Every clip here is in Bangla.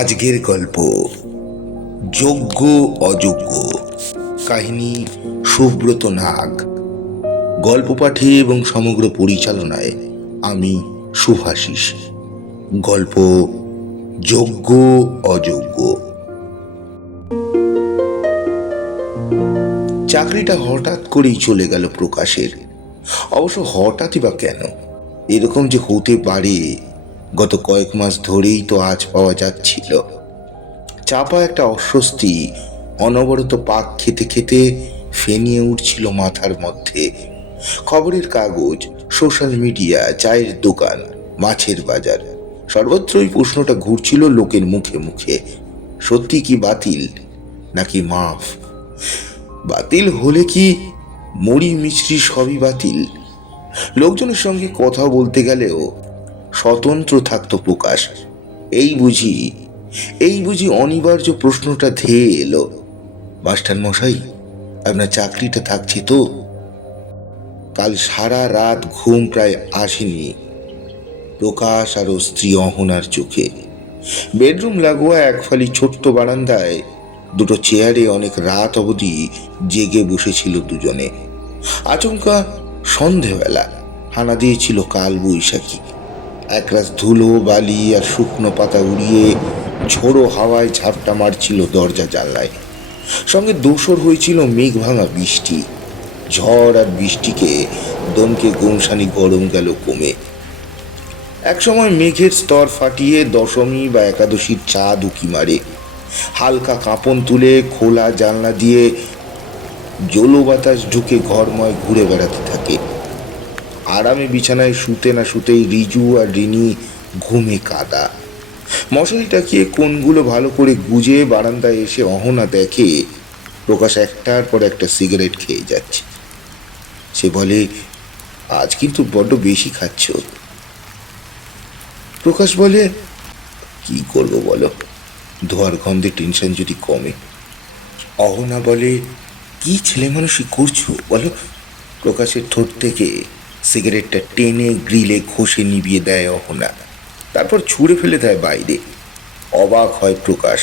আজকের গল্প যোগ্য অযোগ্য। কাহিনী সুব্রত নাগ। গল্প পাঠে এবং সমগ্র পরিচালনায় আমি শুভাশিস। গল্প যোগ্য অযোগ্য। চাকরিটা হঠাৎ করেই চলে গেল প্রকাশের। অবশ্য হঠাৎই বা কেন, এরকম যে হতে পারে গত কয়েক মাস ধরেই তো আজ পাওয়া যাচ্ছিল। চাপা একটা অস্বস্তি অনবরত পাক খেতে খেতে ফেনিয়ে উঠছিল মাথার মধ্যে। খবরের কাগজ, সোশ্যাল মিডিয়া, চায়ের দোকান, মাছের বাজার, সর্বত্রই প্রশ্নটা ঘুরছিল লোকের মুখে মুখে। সত্যি কি বাতিল নাকি মাফ? বাতিল হলে কি মুড়ি মিছরি সবই বাতিল? লোকজনের সঙ্গে কথা বলতে গেলেও স্বতন্ত্র থাকতো প্রকাশ। এই বুঝি অনিবার্য প্রশ্নটা ধেয়ে এলো, মাস্টার মশাই আপনার চাকরিটা থাকছে তো? কাল সারা রাত ঘুম প্রায় আসেনি প্রকাশ আর ও স্ত্রী অহনার চোখে। বেডরুম লাগোয়া এক ফালি ছোট্ট বারান্দায় দুটো চেয়ারে অনেক রাত অবধি জেগে বসেছিল দুজনে। আচমকা সন্ধেবেলা হানা দিয়েছিল কাল বৈশাখী। একরাশ ধুলো বালি আর শুকনো পাতা উড়িয়ে ঝোড়ো হাওয়ায় ঝাপটা মারছিল দরজা জানলায়। সঙ্গে দোসর হয়েছিল মেঘ ভাঙা বৃষ্টি। ঝড় আর বৃষ্টিকে দমকে গোমসানি গরম গেল কমে। একসময় মেঘের স্তর ফাটিয়ে দশমী বা একাদশীর চাঁদ উকি মারে। হালকা কাঁপন তুলে খোলা জানলা দিয়ে জলো বাতাস ঢুকে ঘরময় ঘুরে বেড়াতে থাকে। আরামে বিছানায় শুতে না শুতেই রিজু আর রিনি ঘুমে কাদা। মশারি টাকিয়ে কোণগুলো ভালো করে গুজে বারান্দায় এসে অহনা দেখে প্রকাশ একটার পর একটা সিগারেট খেয়ে যাচ্ছে। সে বলে, আজ কিন্তু বড্ড বেশি খাচ্ছ। প্রকাশ বলে, কি করবো বলো, ধোয়ার গন্ধে টেনশন যদি কমে। অহনা বলে, কি ছেলে মানুষই করছো বলো? প্রকাশের ঠোঁট থেকে সিগারেটটা টেনে গ্রিলে ঘষে নিভিয়ে দেয় অহনা, তারপর ছুঁড়ে ফেলে দেয় বাইরে। অবাক হয় প্রকাশ।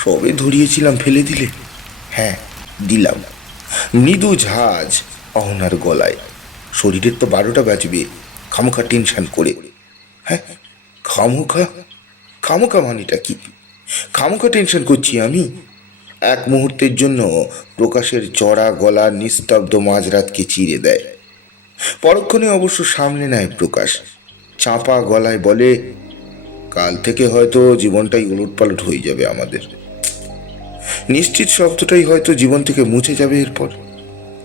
সবে ধরিয়েছিলাম ফেলে দিলে? হ্যাঁ দিলাম। মৃদু ঝাঁজ অহনার গলায়। শরীরের তো 12টা বাজবে, খামোখা টেনশন করে। হ্যাঁ খামোখা? খামোখা মানেটা কি? খামোখা টেনশন করছি আমি? এক মুহূর্তের জন্য প্রকাশের চড়া গলা নিস্তব্ধ মাঝরাতকে চিরে দেয়। পরক্ষণে অবশ্য সামনে নেয় প্রকাশ। চাপা গলায় বলে, কাল থেকে হয়তো জীবনটাই উলটপালট হয়ে যাবে আমাদের। নিশ্চিত শব্দটাই হয়তো জীবন থেকে মুছে যাবে এরপর।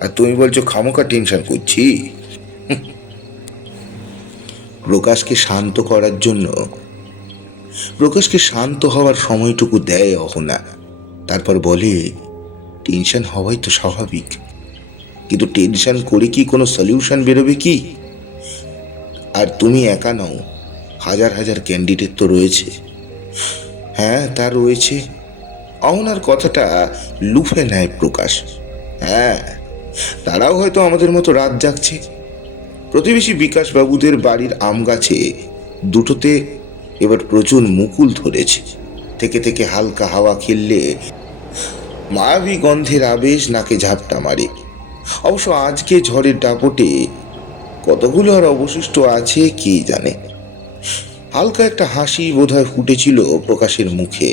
আর তুমি বলছো খামোখা টেনশন করছি? প্রকাশকে শান্ত করার জন্য প্রকাশকে শান্ত হওয়ার সময়টুকু দেয় অহনা। তারপর বলে, টেনশন হওয়াই তো স্বাভাবিক, কিন্তু টেনশন করে কি কোনো সলিউশন বেরোবে কি? আর তুমি একা নও, হাজার হাজার ক্যান্ডিডেট তো রয়েছে। হ্যাঁ তা রয়েছে। অহনার কথাটা লুফে নেয় প্রকাশ। হ্যাঁ, তারাও হয়তো আমাদের মতো রাত জাগছে। প্রতিবেশী বিকাশ বাবুদের বাড়ির আম গাছে দুটোতে এবার প্রচুর মুকুল ধরেছে। থেকে থেকে হালকা হাওয়া খেললে মায়াবী গন্ধের আবেশ নাকে ঝাপটা মারে। অবশ্য আজকে ঝড়ের দাপটে কতগুলো আর অবশিষ্ট আছে কে জানে। হালকা একটা হাসি বোধহয় ফুটেছিল প্রকাশের মুখে।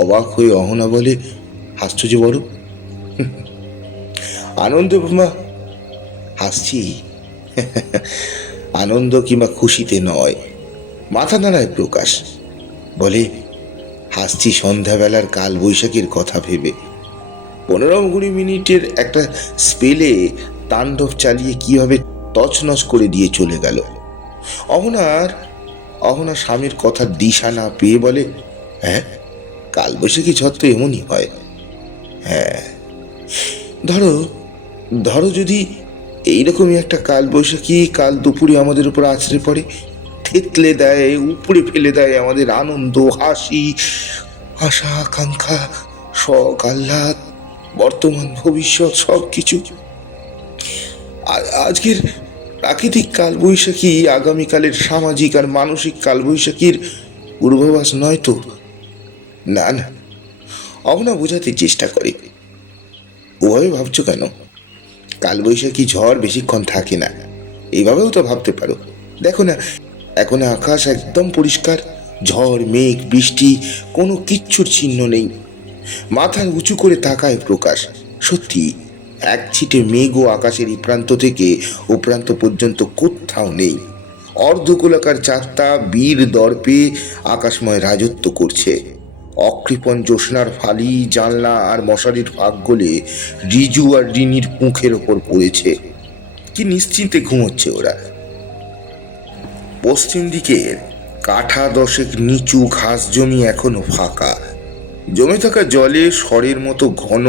অবাক হয়ে অহনা বলে, হাসছ যে বড়? আনন্দ বা হাসছি? আনন্দ কিংবা খুশিতে নয়। মাথা নাড়ায় প্রকাশ, বলে, হাসছি সন্ধ্যাবেলার কাল বৈশাখীর কথা ভেবে। 15-20 মিনিটের একটা স্পেলে তাণ্ডব চালিয়ে কিভাবে তছনছ করে দিয়ে চলে গেল। অহনা স্বামীর কথার দিশা না পেয়ে বলে, হ্যাঁ কালবৈশাখী ঝড় তো এমনই হয়। হ্যাঁ, ধরো ধরো যদি এইরকমই একটা কালবৈশাখী কাল দুপুরে আমাদের উপর আছড়ে পড়ে, থেতলে দেয়, উপড়ে ফেলে দেয় আমাদের আনন্দ, হাসি, আশা, আকাঙ্ক্ষা, শখ, আহ্লাদ, বর্তমান ভবিষ্যৎ সব কিছু। আজকের প্রাকৃতিক কালবৈশাখী আগামীকালের সামাজিক আর মানসিক কালবৈশাখীর পূর্বাভাস নয় তো? না না, অহনা বোঝাতে চেষ্টা করে। ওভাবে ভাবছো কেন? কালবৈশাখী ঝড় বেশিক্ষণ থাকে না, এইভাবেও তো ভাবতে পারো। দেখো না, এখন আকাশ একদম পরিষ্কার, ঝড় মেঘ বৃষ্টি কোনো কিচ্ছুর চিহ্ন নেই। মাথায় উঁচু করে তাকায় প্রকাশ। সত্যি, এক ছিটে মেঘও আকাশের এই প্রান্ত থেকে ও প্রান্ত পর্যন্ত কোথাও নেই। অর্ধগোলাকার চাঁদটা বীর দর্পে আকাশময় রাজত্ব করছে। অকৃপণ জ্যোৎস্নার ফালি জানলা আর মশারির ফাঁক গলে রিজু আর রিনির মুখের ওপর পড়েছে। কি নিশ্চিন্তে ঘুমোচ্ছে ওরা। পশ্চিম দিকের কাঠা দশেক নিচু ঘাস জমি এখনো ফাঁকা। জমে থাকা জলে স্বরের মতো ঘন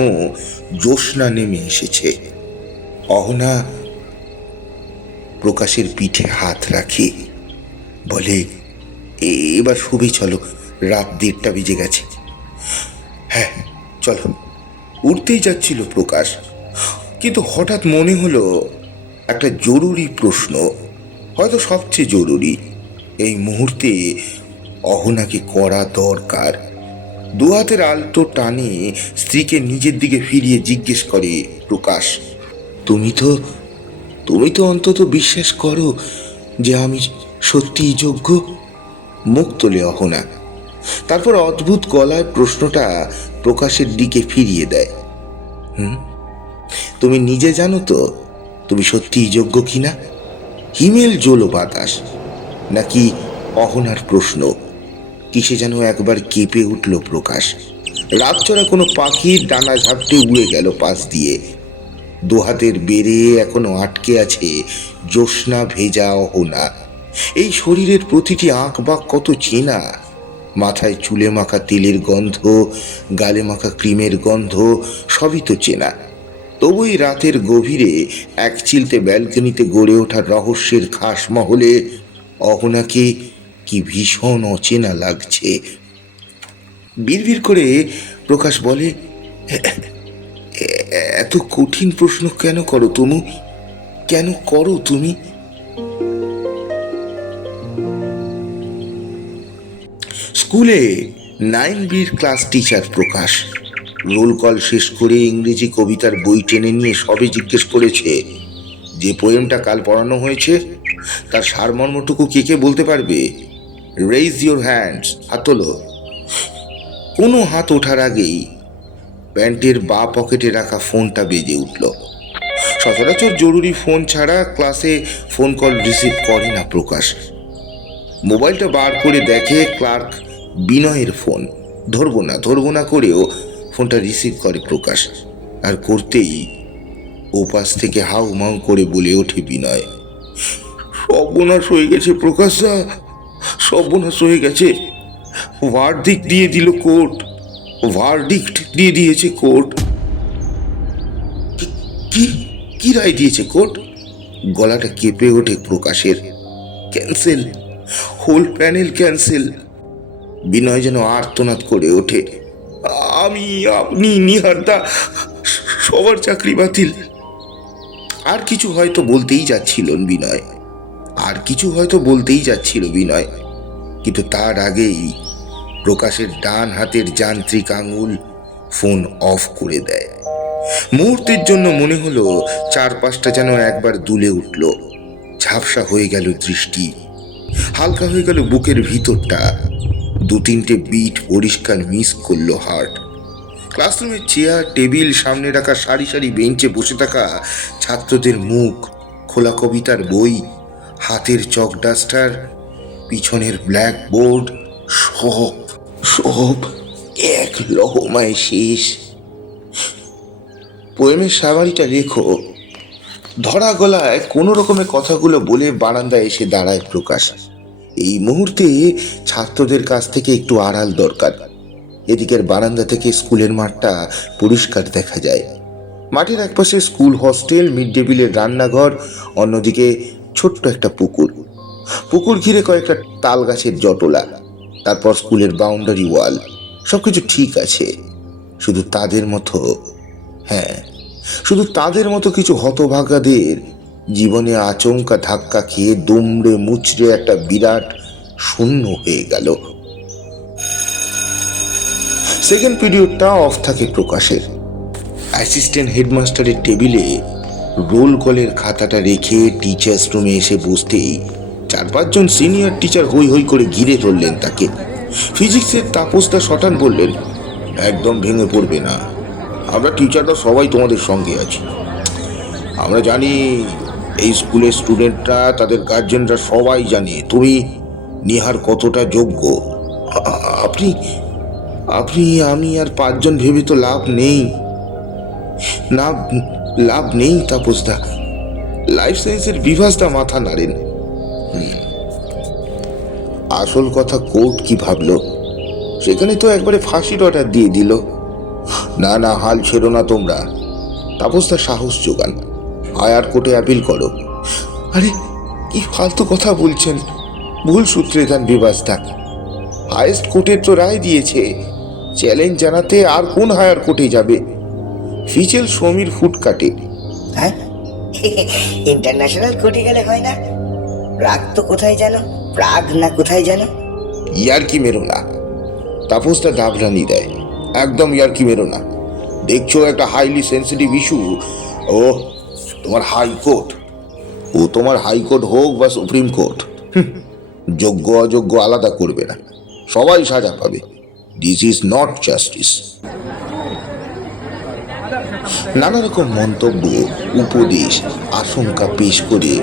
জ্যোৎস্না নেমে এসেছে। অহনা প্রকাশের পিঠে হাত রাখে, বলে, এবার শুভি চলো, রাত 1:30 বেজে গেছে। হ্যাঁ চলো। উঠতেই যাচ্ছিল প্রকাশ, কিন্তু হঠাৎ মনে হলো একটা জরুরি প্রশ্ন, হয়তো সবচেয়ে জরুরি এই মুহূর্তে অহনাকে করা দরকার। দুহাতের আলতো টানে স্ত্রীকে নিজের দিকে ফিরিয়ে জিজ্ঞেস করে প্রকাশ, তুমি তো অন্তত বিশ্বাস করো যে আমি সত্যিই যোগ্য? মুখ তোলে অহনা, তারপর অদ্ভুত গলায় প্রশ্নটা প্রকাশের দিকে ফিরিয়ে দেয়। তুমি নিজে জানো তো তুমি সত্যিই যোগ্য কিনা? হিমেল জোলো বাতাস, নাকি অহনার প্রশ্ন কিসে যেন একবার কেঁপে উঠল প্রকাশ। রাতচরা কোনো পাখির ডানা ঝাপটে উড়ে গেল পাশ দিয়ে। দুহাতের বেড়ে এখনো আটকে আছে জ্যোৎস্না ভেজা অহনা। এই শরীরের প্রতিটি আঁক বাঁক কত চেনা। মাথায় চুলে মাখা তেলের গন্ধ, গালে মাখা ক্রিমের গন্ধ, সবই তো চেনা। তবুই রাতের গভীরে এক চিলতে ব্যালকনিতে গড়ে ওঠা রহস্যের খাস মহলে অহনাকে কি ভীষণ অচেনা লাগছে। বিড়বিড় করে প্রকাশ বলে, এত কঠিন প্রশ্ন কেন করো তুমি? কেন করো তুমি? স্কুলে 9বির ক্লাস টিচার প্রকাশ। রোল কল শেষ করে ইংরেজি কবিতার বই টেনে নিয়ে সবে জিজ্ঞেস করেছে, যে পোয়েমটা কাল পড়ানো হয়েছে তার সারমর্মটুকু কে কে বলতে পারবে? রেইজ ইউর হ্যান্ডস, হাত তোলো। কোনো হাত ওঠার আগেই প্যান্টের বা পকেটে রাখা ফোনটা বেজে উঠল। সচরাচর জরুরি ফোন ছাড়া ক্লাসে ফোন কল রিসিভ করে না প্রকাশ। মোবাইলটা বার করে দেখে ক্লার্ক বিনয়ের ফোন। ধরবো না করেও ফোনটা রিসিভ করে প্রকাশ। আর করতেই ওপাশ থেকে হাউ মাউ করে বলে ওঠে বিনয়, সর্বনাশ হয়ে গেছে প্রকাশদা, সর্বনাশ হয়ে গেছে। ভার্ডিক্ট দিয়ে দিল কোর্ট, ভার্ডিক্ট দিয়ে দিয়েছে কোর্ট। কি কি রায় দিয়েছে কোর্ট? গলাটা কেঁপে ওঠে প্রকাশের। Cancel, whole panel cancel. Binoy যেন আর্তনাদ করে ওঠে, আমি, আপনি, নিহারদা, সবার চাকরি বাতিল। আর কিছু হয়তো বলতেই যাচ্ছিল বিনয়, কিন্তু তার আগেই প্রকাশের ডান হাতের যান্ত্রিক আঙুল ফোন অফ করে দেয়। মুহূর্তের জন্য মনে হলো চারপাশটা যেন একবার দুলে উঠল। ঝাপসা হয়ে গেল দৃষ্টি, হালকা হয়ে গেল বুকের ভিতরটা। 2-3টে বিট পরিষ্কার মিস করলো হার্ট। ক্লাসরুমের চেয়ার টেবিল, সামনে রাখা সারি সারি বেঞ্চে বসে থাকা ছাত্রদের মুখ, খোলা কবিতার বই, হাতের চক ডাস্টার, পিছনের ব্ল্যাকবোর্ড, সব এক লহমায় শেষ। পোয়েমের সামারিটা লেখো। ধরা গলায় কোনো রকমের কথাগুলো বলে বারান্দায় এসে দাঁড়ায় প্রকাশ। এই মুহূর্তে ছাত্রদের কাছ থেকে একটু আড়াল দরকার। এদিকের বারান্দা থেকে স্কুলের মাঠটা পরিষ্কার দেখা যায়। মাঠের একপাশে স্কুল হস্টেল, মিড ডে মিলের রান্নাঘর, অন্যদিকে ছোট্ট একটা পুকুর ঘিরে কয়েকটা তাল গাছের জটলা, তারপর স্কুলের বাউন্ডারি ওয়াল। সবকিছু ঠিক আছে, শুধু তাদের মতো কিছু হতভাগাদের জীবনে আচমকা ধাক্কা খেয়ে দুমড়ে মুচড়ে একটা বিরাট শূন্য হয়ে গেল। সেকেন্ড পিরিয়ডটা অফ থাকে প্রকাশের। অ্যাসিস্ট্যান্ট হেডমাস্টারের টেবিলে রোল কলের খাতাটা রেখে টিচার্স রুমে এসে বসতেই 4-5 জন সিনিয়র টিচার হই হই করে ঘিরে ধরলেন তাকে। ফিজিক্সের তাপসদা শটান বললেন, একদম ভেঙে পড়বে না, আমরা টিচাররা সবাই তোমাদের সঙ্গে আছি। আমরা জানি এই স্কুলের স্টুডেন্টরা, তাদের গার্জেনরা সবাই জানে তুমি নিহার কতটা যোগ্য। আপনি আপনি আমি আর 5 জন ভেবে তো লাভ নেই। না, লাভ নেই তাপসদা। লাইফ সায়েন্সের বিভাসদা মাথা নাড়েন। আসল কথা কোর্ট কি ভাবলো? সেখানে তো একবারে ফাঁসির অর্ডার দিয়ে দিল। না না, হাল ছেড়ো না তোমরা। তাপসদা সাহস যোগান, হায়ার কোর্টে অ্যাপিল করো। আরে কি ফালতু কথা বলছেন, ভুল সূত্রে দেন বিভাসদা। হাইয়েস্ট কোর্টের তো রায় দিয়েছে, চ্যালেঞ্জ জানাতে আর কোন হায়ার কোর্টে যাবে? ফিচেল সমীর ফুট কাটে। হ্যাঁ, ইন্টারন্যাশনাল কোর্টে গেলে হয় না? প্রাগ তো কোথায় জানো, প্রাগ না কোথায় জানো? ইয়ার্কি মেরো না, তাপসদা দাবরানি দেয়। একদম ইয়ার্কি মেরো না। দেখছো একটা হাইলি সেন্সিটিভ ইস্যু। ও তোমার হাইকোর্ট, ও তোমার হাইকোর্ট হোক বা সুপ্রিম কোর্ট, যোগ্য অযোগ্য আলাদা করবে না, সবাই সাজা পাবে। This is not justice. নানা রকম মন্তব্য, উপদেশ, আশঙ্কা পেশ করে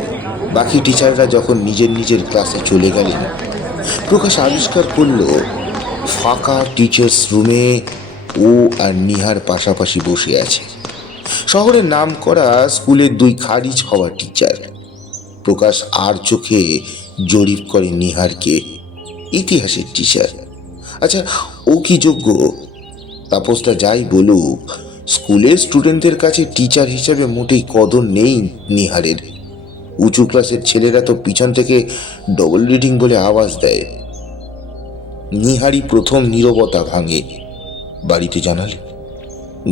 বাকি টিচাররা যখন নিজের নিজের ক্লাসে চলে গেলেন, প্রকাশ আবিষ্কার করল ফাঁকা টিচার্স রুমে ও আর নিহার পাশাপাশি বসে আছে। শহরের নাম করা স্কুলের 2 খারিজ হওয়া টিচার। প্রকাশ আর চোখে জরিপ করে নিহারকে, ইতিহাসের টিচার। আচ্ছা, ও কি যোগ্য? তাপসটা যাই বলুক, স্কুলের স্টুডেন্টদের কাছে টিচার হিসেবে মোটেই কদর নেই নিহারের। উঁচু ক্লাসের ছেলেরা তো পিছন থেকে ডবল রিডিং বলে আওয়াজ দেয়। নিহারি প্রথম নীরবতা ভাঙে। বাড়িতে জানালে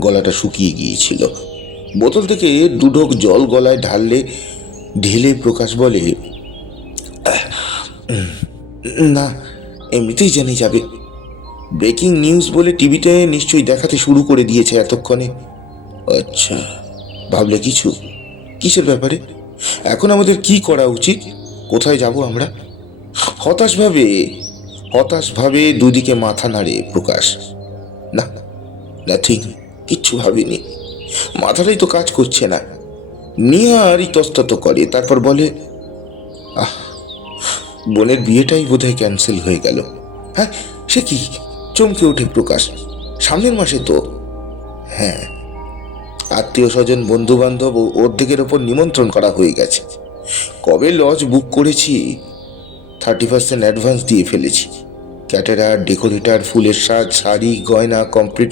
গলাটা শুকিয়ে গিয়েছিল। বোতল থেকে 2 ঢোক জল গলায় ঢেলে প্রকাশ বলে, না, এমনিতেই জেনে যাবে। ব্রেকিং নিউজ বলে টিভিতে নিশ্চয়ই দেখাতে শুরু করে দিয়েছে এতক্ষণে। আচ্ছা, ভাবলে কিছু? কিসের ব্যাপারে? এখন আমাদের কি করা উচিত? কোথায় যাব আমরা? হতাশ ভাবে দুদিকে মাথা নাড়ে প্রকাশ। না, নাথিং, কিচ্ছু ভাবিনি, মাথাটাই তো কাজ করছে না। নিহার ইতস্তত করে, তারপর বলে, বোনের বিয়েটাই বোধহয় ক্যান্সেল হয়ে গেল। হ্যাঁ, সে কি? চমকে ওঠে প্রকাশ। সামনের মাসে তো? হ্যাঁ, আত্মীয় স্বজন, বন্ধু বান্ধব ও অর্ধেকের ওপর নিমন্ত্রণ করা হয়ে গেছে। কবে লজ বুক করেছি, 30% অ্যাডভান্স দিয়ে ফেলেছি। ক্যাটারার, ডেকোরেটার, ফুলের সাজ, শাড়ি, গয়না কমপ্লিট,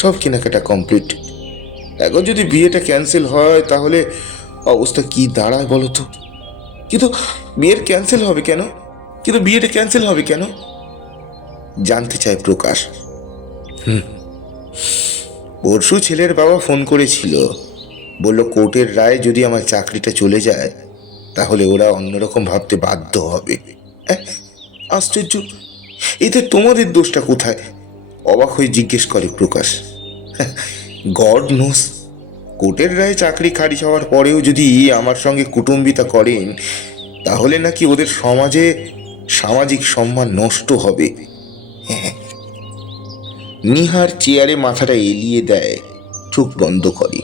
সব কেনাকাটা কমপ্লিট। এখন যদি বিয়েটা ক্যান্সেল হয় তাহলে অবস্থা কি দাঁড়ায় বলো তো? কিন্তু বিয়েটা ক্যান্সেল হবে কেন? জানতে চায় প্রকাশ। পরশু ছেলের বাবা ফোন করেছিল, বলল কোর্টের রায় যদি আমার চাকরিটা চলে যায় তাহলে ওরা অন্যরকম ভাবতে বাধ্য হবে। আশ্চর্য, এতে তোমাদের দোষটা কোথায়? অবাক হয়ে জিজ্ঞেস করে প্রকাশ। গড নোস, কোর্টের রায়ে চাকরি খারিজ হওয়ার পরেও যদি আমার সঙ্গে কুটুম্বিতা করেন তাহলে নাকি ওদের সামাজিক সম্মান নষ্ট হবে। নিহার চেয়ারে মাথাটা এলিয়ে দেয়, চোখ বন্ধ করে,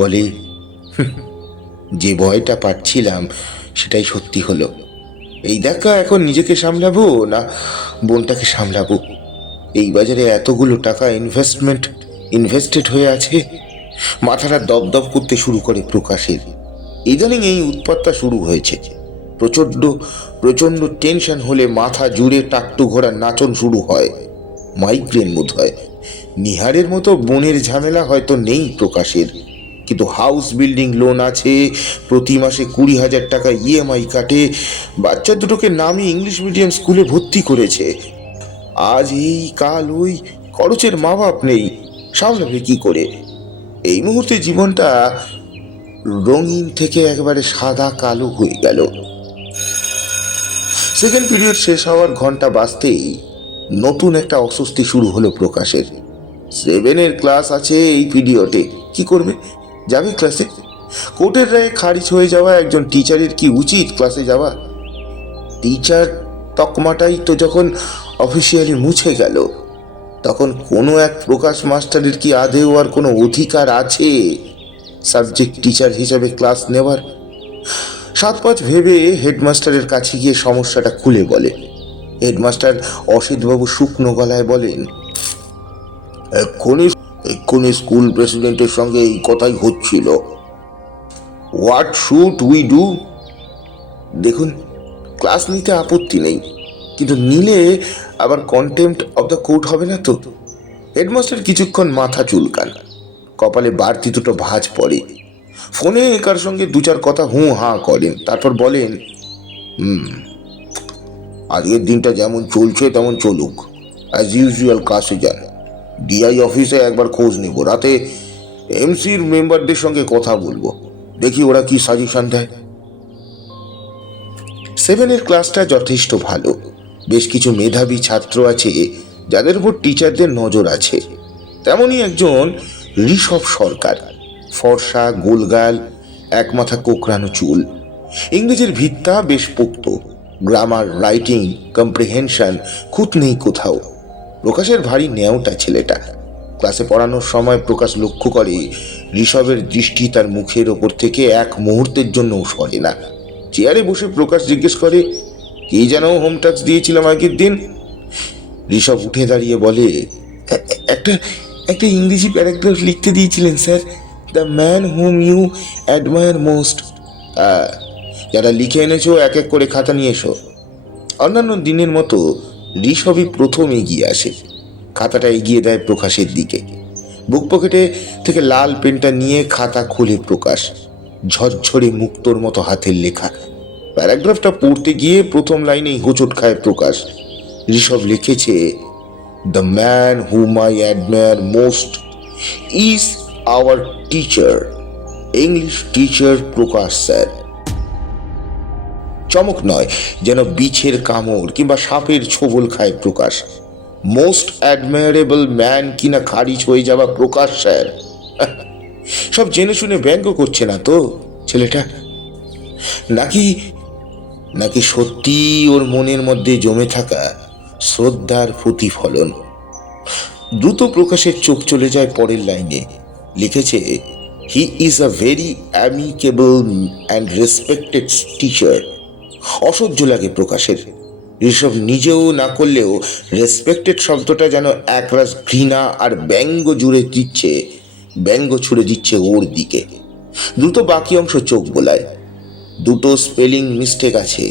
বলে, যে ভয়টা পাচ্ছিলাম সেটাই সত্যি হলো। এই দেখা, এখন নিজেকে সামলাবো না বোনটাকে সামলাবো? এই বাজারে এতগুলো টাকা ইনভেস্টেড হয়ে আছে। মাথাটা দপদপ করতে শুরু করে প্রকাশের। ইদানিং এই উৎপাতটা শুরু হয়েছে। প্রচন্ড টেনশন হলে মাথা জুড়ে টাকটু ঘোরার নাচন শুরু হয়। মাইগ্রেন বোধ হয়। নিহারের মতো বোনের ঝামেলা হয়তো নেই প্রকাশের, কিন্তু হাউস বিল্ডিং লোন আছে, প্রতি মাসে 20,000 টাকা ইএমআই কাটে, বাচ্চা দুটোকে নামি ইংলিশ মিডিয়াম স্কুলে ভর্তি করেছে। আজ এই কাল ওই, খরচের মা বাপ নেই, সামলাবে কি করে? এই মুহূর্তে জীবনটা রঙিন থেকে একবারে সাদা কালো হয়ে গেল। সেকেন্ড পিরিয়ড শেষ হওয়ার ঘন্টা বাজতেই নতুন একটা অস্বস্তি শুরু হলো প্রকাশের। 7-এর ক্লাস আছে এই পিরিয়ডে, কি করবে? যাবে ক্লাসে? কোর্টের রায়ে খারিজ হয়ে যাওয়া একজন টিচারের কি উচিত ক্লাসে যাওয়া? টিচার তকমাটাই তো যখন অফিসিয়ালি মুছে গেল, তখন কোনো এক প্রকাশ মাস্টারের কি আদেও আর কোনো অধিকার আছে সাবজেক্ট টিচার হিসেবে ক্লাস নেওয়ার? 7-5 ভেবে হেডমাস্টারের কাছে গিয়ে সমস্যাটা খুলে বলে। হেডমাস্টার অসিতবাবু শুকনো গলায় বলেন, এক্ষুনি এক্ষুনি স্কুল প্রেসিডেন্টের সঙ্গে এই কথাই হচ্ছিল। What should we do? দেখুন, ক্লাস নিতে আপত্তি নেই, কিন্তু নিলে আবার কন্টেম্পট অব দ্য কোর্ট হবে না তো? হেডমাস্টার কিছুক্ষণ মাথা চুলকান, কপালে বাড়তি দুটো ভাঁজ পড়ে। ফোনে কার সঙ্গে 2-4 কথা হুঁ হাঁ করেন, তারপর বলেন, আজকের দিনটা যেমন চলছে তেমন চলুক, অ্যাজ ইউজুয়াল ক্লাসে যান। ডিআই অফিসে একবার খোঁজ নেব, রাতে এমসির মেম্বারদের সঙ্গে কথা বলবো, দেখি ওরা কি সাজেশন দেয়। 7-এর ক্লাসটা যথেষ্ট ভালো। বেশ কিছু মেধাবী ছাত্র আছে যাদের উপর টিচারদের নজর আছে। তেমনই একজন ঋষভ সরকার, ফর্সা, গোলগাল, এক মাথা কোকড়ানো চুল। ইংরেজির ভিত্তা বেশ পোক্ত, গ্রামার, রাইটিং, কম্প্রিহেনশন খুঁত নেই কোথাও। প্রকাশের ভারী ন্যাওটা ছেলেটা। ক্লাসে পড়ানোর সময় প্রকাশ লক্ষ্য করে ঋষভের দৃষ্টি তার মুখের ওপর থেকে এক মুহূর্তের জন্যও সরে না। চেয়ারে বসে প্রকাশ জিজ্ঞেস করে, কি যেন হোম টাস্ক দিয়েছিলাম আগের দিন? ঋষভ উঠে দাঁড়িয়ে বলে, একটা একটা ইংরেজি প্যারাগ্রাফ লিখতে দিয়েছিলেন sir, the man whom you admire most. যারা লিখে এনেছো এক এক করে খাতা নিয়ে এসো। অন্যান্য দিনের মতো ঋষভই প্রথম এগিয়ে আসে। খাতাটা এগিয়ে দেয় প্রকাশের দিকে। বুক পকেটে থেকে লাল পেনটা নিয়ে খাতা খুলে প্রকাশ। ঝরঝরে মুক্তোর মতো হাতের লেখা। প্যারাগ্রাফটা পড়তে গিয়ে প্রথম লাইনেই হোঁচট খায় প্রকাশ। ঋষভ লিখেছে, the man hmm I admire most is our teacher, English teacher Prakash sir. চমক নয়, যেন বিছের কামড় কিংবা সাপের ছোবল খায় প্রকাশ। মোস্ট অ্যাডমায়ারেবল ম্যান কিনা খারিজ হয়ে যাওয়া প্রকাশ স্যার। সব জেনে শুনে ব্যঙ্গ করছে না তো ছেলেটা? নাকি নাকি সত্যি ওর মনের মধ্যে জমে থাকা শ্রদ্ধার প্রতিফলন? দ্রুত প্রকাশের চোখ চলে যায় পরের লাইনে। লিখেছে, he is a very amicable and respected teacher. অসহ্য লাগে প্রকাশের। ঋষভ নিজেও না করলেও রেসপেক্টেড শব্দটা যেন একরাশ ঘৃণা আর ব্যঙ্গ ছুড়ে দিচ্ছে ওর দিকে। দ্রুত বাকি অংশ চোখ বোলায়। দুটো স্পেলিং মিস্টেক আছে।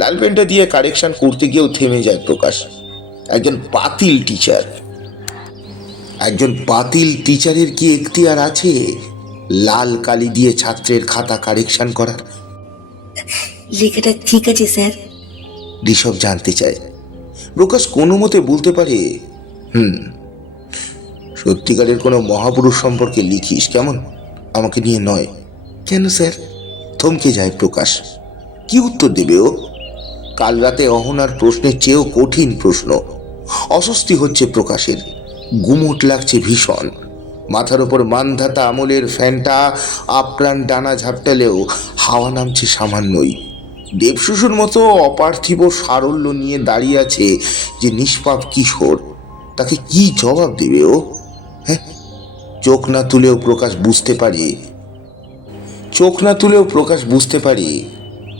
লাল পেনটা দিয়ে কারেকশন করতে গিয়েও থেমে যায় প্রকাশ। একজন বাতিল টিচারের কি এখতিয়ার আছে লাল কালি দিয়ে ছাত্রের খাতা কারেকশন করার? লেখাটা ঠিক আছে স্যার? ঋষভ জানতে চায়। প্রকাশ কোনো মতে বলতে পারে, সত্যিকারের কোনো মহাপুরুষ সম্পর্কে লিখিস কেমন, আমাকে নিয়ে নয়। কেন স্যার? থমকে যায় প্রকাশ। কি উত্তর দেবে ও? কাল রাতে অহনার প্রশ্নের চেয়েও কঠিন প্রশ্ন। অস্বস্তি হচ্ছে প্রকাশের, গুমোট লাগছে ভীষণ। মাথার ওপর মানধাতা আমলের ফ্যানটা আপ্রাণ ডানা ঝাপটালেও হাওয়া নামছে সামান্যই। দেবশিশুর মতো অপার্থিব সারল্য নিয়ে দাঁড়িয়ে আছে যে নিষ্পাপ কিশোর, তাকে কি জবাব দেবে ও? হ্যাঁ, চোখ না তুলেও প্রকাশ বুঝতে পারে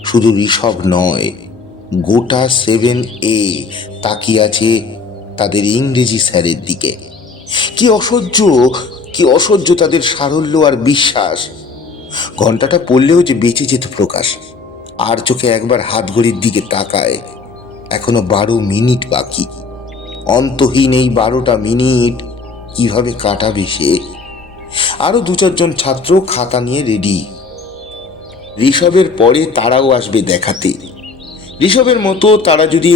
শুধু ঋষভ নয়, গোটা 7A তাকিয়ে আছে তাদের ইংরেজি স্যারের দিকে। কি অসহ্য তাদের সারল্য আর বিশ্বাস। ঘন্টাটা পড়লেও যে বেঁচে যেত প্রকাশ। আর চোখে একবার হাত ঘড়ির দিকে তাকায়। এখনো 12 মিনিট বাকি। অন্তহীন এই 12টা মিনিট কিভাবে কাটাবে সে? আরো 2-4 জন ছাত্র খাতা নিয়ে রেডি। ঋষভের পরে তারাও আসবে দেখাতে। ঋষভের মতো তারা যদি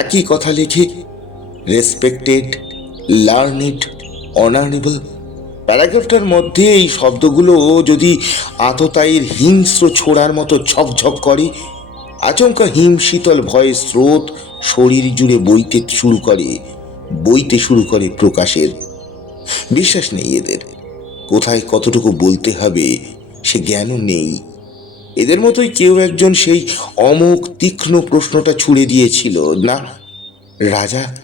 একই কথা লেখে, রেসপেক্টেড, লার্নেড, অনারেবল, প্যারাগ্রাফটার মধ্যে এই শব্দগুলো যদি আততায়ীর হিংস্র ছোড়ার মতো ঝকঝক করে, আচমকা হিম শীতল ভয়ের স্রোত শরীর জুড়ে বইতে শুরু করে প্রকাশের। বিশ্বাস নেই এদের, কোথায় কতটুকু বলতে হবে সে জ্ঞানও নেই। এদের মতোই কেউ একজন সেই অমোঘ তীক্ষ্ণ প্রশ্নটা ছুড়ে দিয়েছিল, না রাজা,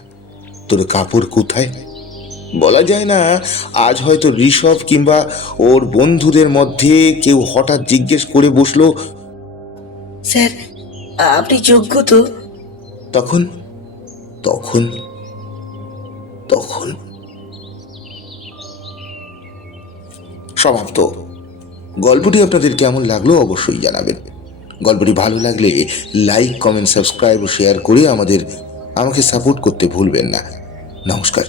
তোর কাপড় কোথায়? বলা যায় না, আজ হয়তো ঋষভ কিংবা ওর বন্ধুদের মধ্যে কেউ হঠাৎ জিজ্ঞেস করে বসলো, স্যার আপনি যোগ্য তো? তখন তখন তখন সমাপ্ত। গল্পটি আপনাদের কেমন লাগলো অবশ্যই জানাবেন। গল্পটি ভালো লাগলে লাইক, কমেন্ট, সাবস্ক্রাইব ও শেয়ার করে আমাকে সাপোর্ট করতে ভুলবেন না। নমস্কার।